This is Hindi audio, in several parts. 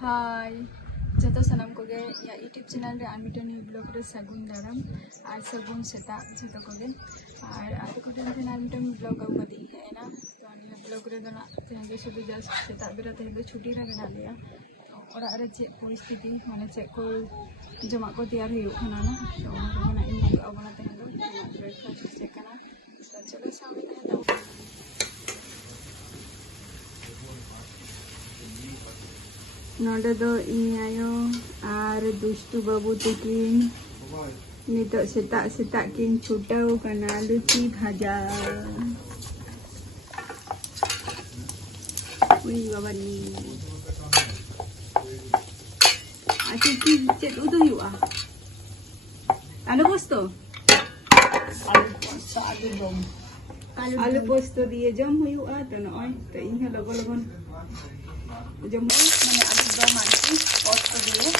हाय जो सामान को यूट्यूब चैनल रे आमिटा न्यू ब्लॉग रे सगुन दाराम और सगुन सेता जो को और आते को आमिटा ब्लॉग आगुदी हेना तो निया ब्लॉग रे दोना तेहे शुद्ध जस्ट सेता बेरा तेहे छुट्टी रे मेना लिया और रे चे परिस्थिति माने चे को जमा को तैयार हुई खाना ना तो ओना इन आबना तेहे दो ब्रेकफास्ट से कना तो चलो सामने तेहे दो नोडे दो इयायो आर दुष्टु बाबू तकिन नितो सेता सेता किन छुटाव कना लुची भाजा उई बाबानी आचे की चेत उदु युआ आलू पोस्तो आलू पोस्तो दिए जम हुआ तो नय तो इन लगन लगन जम मैंने आलू दम आनी पोस्तो दिए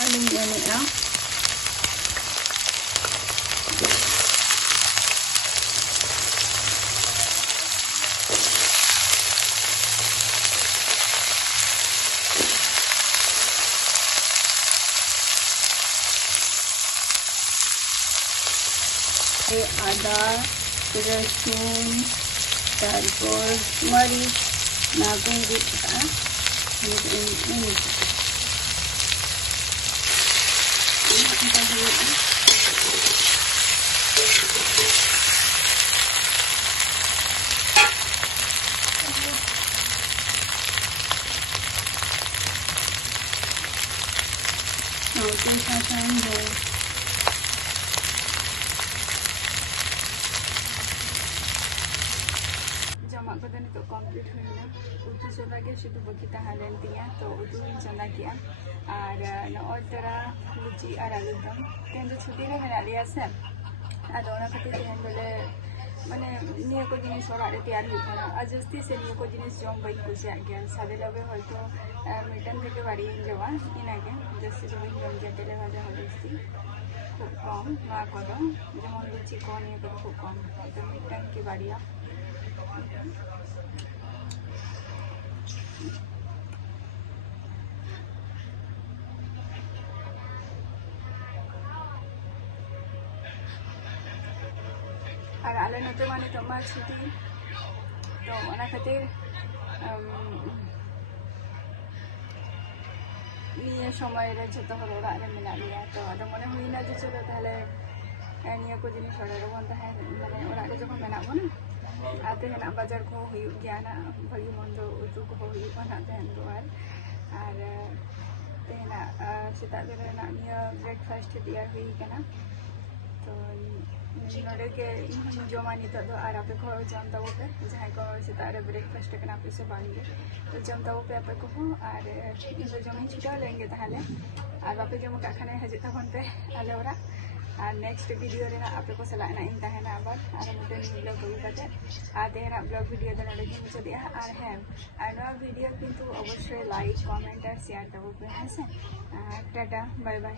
आलू ini ya ada lehun terus meric nabung kita ini जमा को तो कमप्लीट होना उतु चंदा के शुद्ध बगी तहलेन तिया तो उतु चंदा किया और नय तरा लुची और आलू दम तेन छुट्टी रे मेना लिया से आदो ना खातिर तेन बोले माने निया को जिनिस ओरा रे तैयार होना और जस्ती से निया को जिनिस जम बई कुसिया गया सादे लगे हयतो मिटन থেকে বাড়ি যাওয়া ইনাকে जस्ती जो बई जम जे तेले भाजा हो जस्ती खूब कम ना करो जेमन लुची को निया को खूब कम तो मिटन की बाड़िया और आले नते माने तो मा छुटी तो ओना खातिर निया समय रे जतो हर ओरा रे मेना लिया तो आदो मने हुइना जे चलो ताहले निया को जिनिस ओरा रे बन ताहे माने ओरा रे जको मेना बन आते हेना बाजार को हुई गया ना भगी मंदो उतु को हुई बना तेन दो और तेना सेता बेरे ना निया ब्रेकफास्ट तैयार हुई कना तो नोडे के जमा नितो दो और आपे को जम तबो पे जहां को सेता रे ब्रेकफास्ट कना पे से बांगे तो जम तबो पे आपे को और इन जमी छुटा लेंगे ताहले और आपे जम का खाने हजे तखन पे आले ओरा और नेक्स्ट वीडियो रे ना आपे को सला ना इन ताहेना आबार और मोटे ब्लॉग को काटे आते हैं ब्लॉग वीडियो दे नोडे के मुझे दिया और है और नो वीडियो किंतु अवश्य लाइक कमेंट और शेयर तबो पे है से टाटा बाय बाय।